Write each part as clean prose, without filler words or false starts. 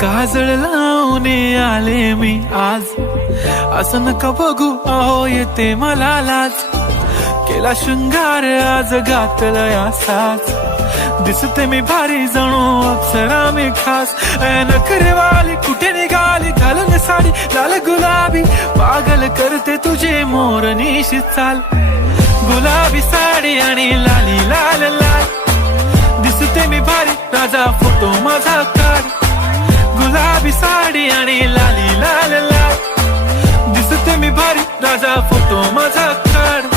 काजळ लावून आले मी आज, असं नका बघू अहो येते मला लाज. केला शृंगार आज घातला साज, दिसते मी भारी जणू अप्सरा मी खास. नखरेवाली कुठे निघाली घालून साडी लाल गुलाबी, पागल करते तुझे मोरनीशी चाल. गुलाबी साडी आणि लाली लाल लाल, दिसते मी भारी राजा फोटो माझा काढ. गुलाबी साडी आणि लाली लाल लाल, दिसते मी भारी राजा फोटो माझा काढ.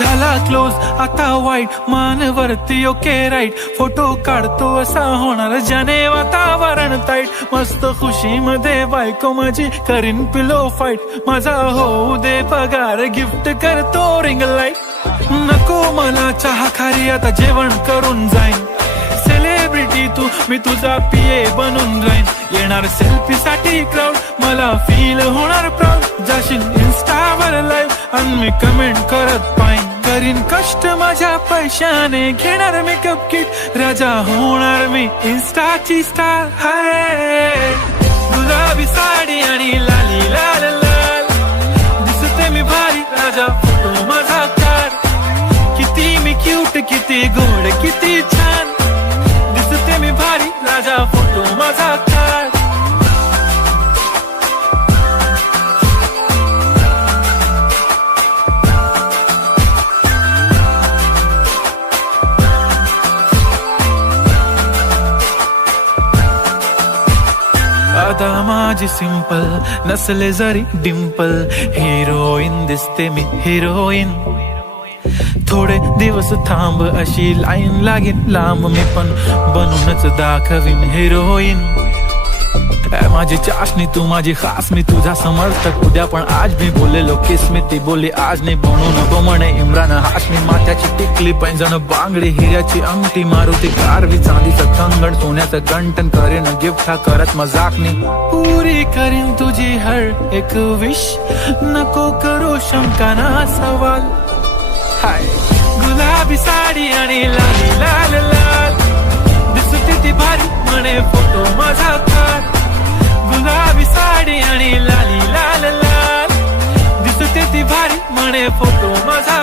झाला क्लोज आता वाईट, मान वरती ओके राईट. फोटो काढतो असा होणार ज्याने वातावरण ताईट. मस्त खुशी मध्ये बायको माझी करीन पिलो फाईट. माझा होऊ दे पगार गिफ्ट करतो रिंग लाईट. नको मला चहा खारी आता जेवण करून जाईन. सेलिब्रिटी तू मी तुझा पिये बनून राहीन. येणार सेल्फी साठी क्राऊड मला फील होणार प्राऊड. जाशील इन्स्टावर लाईव्ह आणि मी कमेंट करत पाहिन. करीन कष्ट माझ्या पैशाने घेणार मेकअप किट. राजा होणार मी इन्स्टाची स्टार. हाय गुलाबी साडी आणि लाली लाल लाल, दिसते मी भारी राजा फोटो माझा काढ. किती मी क्यूट किती गोड किती छान, दिसते मी भारी राजा फोटो माझा काढ. आता माझी सिंपल नसले जरी डिंपल, हिरोईन दिसते मी हिरोईन. थोडे दिवस थांब अशी लाईन लागेल लांब, मी पण बनूनच दाखवीन हिरोईन. माझी चाशनी तू माझी खास, मी तुझा समर्थक उद्या पण आज. मी बोललेलो किस मी ती बोलली आज नाही. बनून नको म्हणे इम्रान हाशमी. माथ्याची टिकली पैंजण बांगडी हिऱ्याची अंगठी, मारुती कारवी चांदीचं कंगण सोन्याचं गंटन. करेन गिफ्ट हा करत मजाकनी, पुरी करीन तुझी हर एक विश. नको करू शंका ना सवाल. हाय गुलाबी साडी आणि लाली लाल लाल, दिसते ती भारी म्हणे फोटो माझा काढ. गुलाबी साडी आणि लाली लाल लाल, दिसते ती भारी म्हणे फोटो माझा.